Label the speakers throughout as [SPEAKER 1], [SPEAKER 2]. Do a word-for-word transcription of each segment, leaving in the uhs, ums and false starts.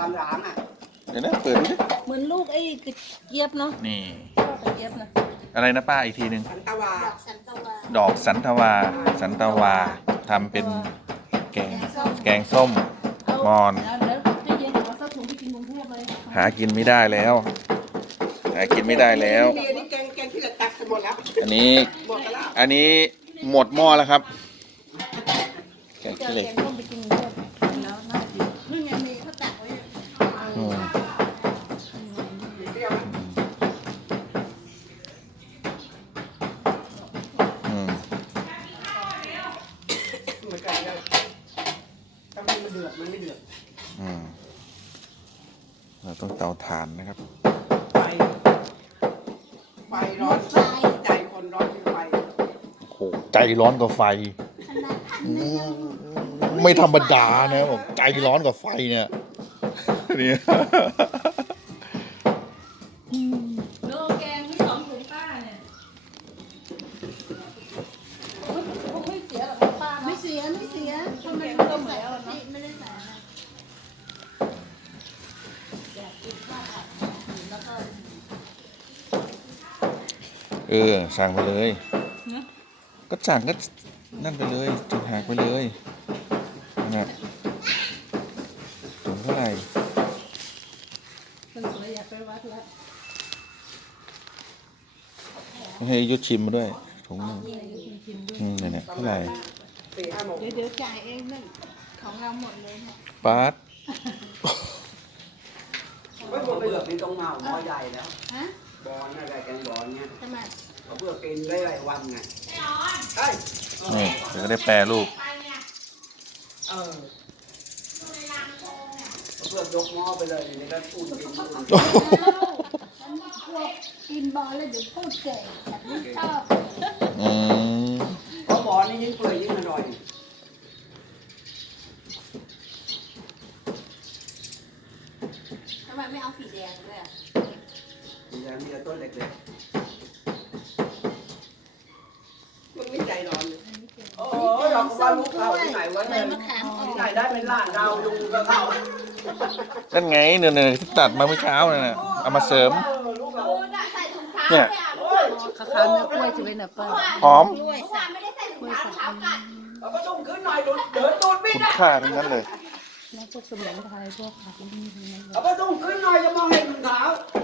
[SPEAKER 1] านร้างอ่ะ
[SPEAKER 2] เดี๋ยวนะเปิดดูดิ
[SPEAKER 3] เหมือนลูกไอ้กระเจี๊ยบเนาะ
[SPEAKER 2] นี่
[SPEAKER 3] กระเจี๊ยบนะ
[SPEAKER 2] อะไรนะป้าอีกทีหนึ่ง
[SPEAKER 1] สันตะวา
[SPEAKER 2] ดอกสันตวาสันตวาทำเป็นแกงแกงส้มมอนหากินไม่ได้แล้วหากินไม่ได้แล้ว
[SPEAKER 1] นี่แกงแกงที่เหลือตักหมดแล้ว
[SPEAKER 2] อันนี้อันนี้หมดหม้อแล้วครับแกงขี้เหล็กอืมอืม
[SPEAKER 1] มันไก่ได้ถ้ามันเดือดมันไม่เดือด
[SPEAKER 2] อืมเราต้องเตาถ่านนะครับ
[SPEAKER 1] ไฟไฟร้อนใจคนร้อนคือไฟ
[SPEAKER 2] โอ้โหใจร้อนกว่าไฟไม่ธรรมดานะผมใจร้อนกว่าไฟเนี่ยนี่
[SPEAKER 3] โลแกงไม่สองถุงป้าเนี่ยไม่เสียหรอกป้าไม่เสียไม่เสียทำไมเพิ่มแล้วไม่ได้ใส่อยากกินข้าวผัดแล้วก็
[SPEAKER 2] เออสั่งไปเลยก็สั่งก็นั่นไปเลยจุดหักไปเลยนะถุงเท่าไหร่
[SPEAKER 3] คนสวยอยากไปวัดแล้ว
[SPEAKER 2] ให้ยุดชิมมาด้วยถุงนึงอืมเนี่ยเท่าไหร่
[SPEAKER 3] เดี๋ยวเดี๋ยวจ่ายเองนั่นของเราหมดเลยนะ
[SPEAKER 2] ป๊าด
[SPEAKER 1] ไม่หมดเบือกนี่ต้องเมาหม้อใหญ่แล้วบอลอะไรแกงบอลเนี่ย
[SPEAKER 3] ทำไม
[SPEAKER 1] เขาเบือกกินได้หลายวันไงใช่
[SPEAKER 2] นี่เดี๋ยวก็ได้แปรรูป
[SPEAKER 1] เออเพื่อยกหม้อไปเลยนี่ก็อุ่นกินอุ่น
[SPEAKER 3] พวกกินบอลแล้วเดี๋ยวพูดเก่งแบบนี้ชอบ
[SPEAKER 2] อืม
[SPEAKER 1] เพราะบอลนี่ยิ่งเปื่อยยิ่งอร่อย
[SPEAKER 3] ทำไมไม่เอาสีแดงด้วยอ่ะ
[SPEAKER 1] สีแดงมีแต่ต้นเล็กๆมันไม่ใจร้อนเลยโอ้ยเราก็ว่าลูกเราที่ไหนไว้เนี่ยที่ไหนได้เป็นล้านดาวลุงกับเขา
[SPEAKER 2] นั่นไงเนี่ยเนี่ยที่ตัดมาเมื่อเช้าเนี่ยนะเอามาเสริมเนี่ย
[SPEAKER 3] ข้าวเนื้อกล้วยจะเป็นแบบ
[SPEAKER 2] หอม
[SPEAKER 3] กล้วยสับกล้วยสับ
[SPEAKER 1] เอาก็ต้องขึ้นหน่อยเดินตูดบิด
[SPEAKER 2] คุณค่าทั้งนั้นเลย
[SPEAKER 3] แล้วพวกสมุนไพรพวกผักนี่ทั้งนั้นเลย
[SPEAKER 1] เอาก็ต้องขึ้นหน่อยจะมองเห็นถุงเท้า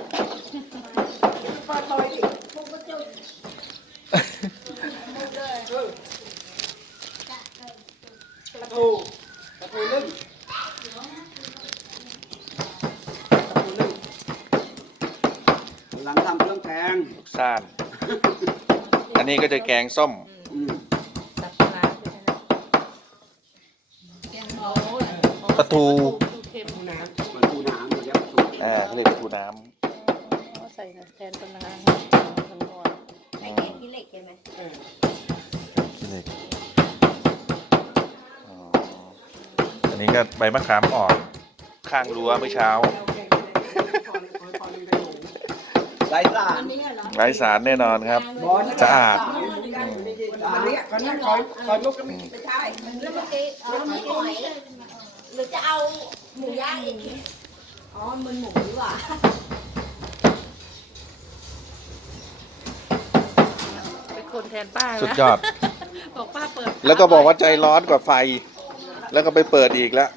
[SPEAKER 1] ปลาต่อยดิพวกก็จะกระทูกระทูนึ่งกระทูนึ่งหลังทำเครื่องแกง
[SPEAKER 2] ซ่านอันนี้ก็จะแกงส้มปลาทู
[SPEAKER 1] น้ำปลาทูน้ำหมดแล้ว
[SPEAKER 2] อ่าเขาเรียกปลาทูน้ำ
[SPEAKER 3] ใส่แทนปลาร้าทั้งหมดใส่แกงขี้เหล็กใช่ไหม
[SPEAKER 2] ขี้เหล็กอันนี้ก็ใบมะขามอ่อนข้างรั้วเมื่อเช้า
[SPEAKER 1] ไร้สาร
[SPEAKER 2] ไร้สารแน่นอนครับสะอาด
[SPEAKER 1] มันเนี้ยมันเนี้ยคอยคอยลุกก็ไม่ใช่
[SPEAKER 3] แล้วเมื่อกี้อ๋อเมื่อกี้หรือจะเอาหมูย่างอีกอ๋อมันหมูดีกว่าเป็นคนแทนป้า
[SPEAKER 2] สุดยอด
[SPEAKER 3] บอกป้าเปิด
[SPEAKER 2] แล้วก็บอกว่าใจร้อนกว่าไฟแล้วก็ไปเปิดอีกแล้ว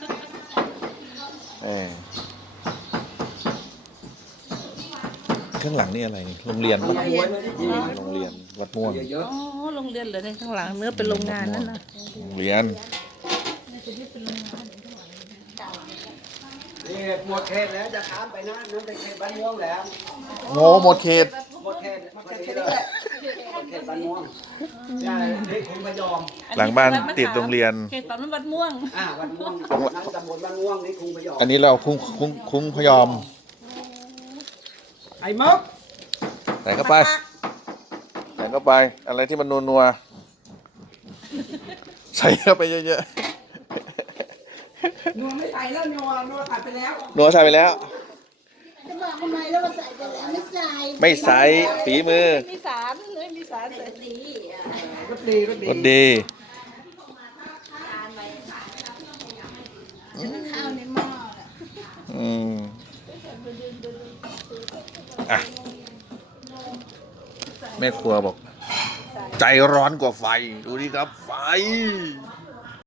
[SPEAKER 2] ข้างหลังนี่อะไรนี่โรงเรียนโรงเรียนวัดม่วง
[SPEAKER 3] อ๋อโรงเรียนเหรอในข้างหลังเนื้อเป็นโรงงานนั่นนะ
[SPEAKER 2] โรงเรียน
[SPEAKER 1] นี่หมดเขตแล้วจะข้ามไปนะนั่นเป็นเขตบ้านม่วงแล้ว
[SPEAKER 2] โง่หมดเขต
[SPEAKER 1] หมดเขตหมดเขตเลยหมดเขตบ้านม่วงใช่นี่คุณพยอม
[SPEAKER 2] หลังบ้านติดโรงเรียน
[SPEAKER 3] เขตตอนนั้นวัดม่วง
[SPEAKER 1] อ่าวัดม่วงนั่นตำบลบ้านม่วงนี่คุณพยอม
[SPEAKER 2] อันนี้เราคุ้งคุ้งคุ้งพยอม
[SPEAKER 1] ไอ้มึก
[SPEAKER 2] ใส่เข้าไปใส่เข้าไปอะไรที่มันนัวๆใส่เข้าไปเยอะ
[SPEAKER 1] ๆนัวไม่ใส่แล้วนัวนัวใส่ไปแล้ว
[SPEAKER 2] นัวใส่ไปแล้ว
[SPEAKER 3] จะบอกทำไมแล้วมาใส่ไปแล้วไม่ใส่
[SPEAKER 2] ไม่ใส่ฝีมือ
[SPEAKER 3] มีสารเลยมีสารใส่ดี
[SPEAKER 1] รสดีรสดี
[SPEAKER 2] รสดี
[SPEAKER 3] ข้าวในหม้อ
[SPEAKER 2] อ่ะแม่ครัวบอก ใจร้อนกว่าไฟ ดูดิครับไฟ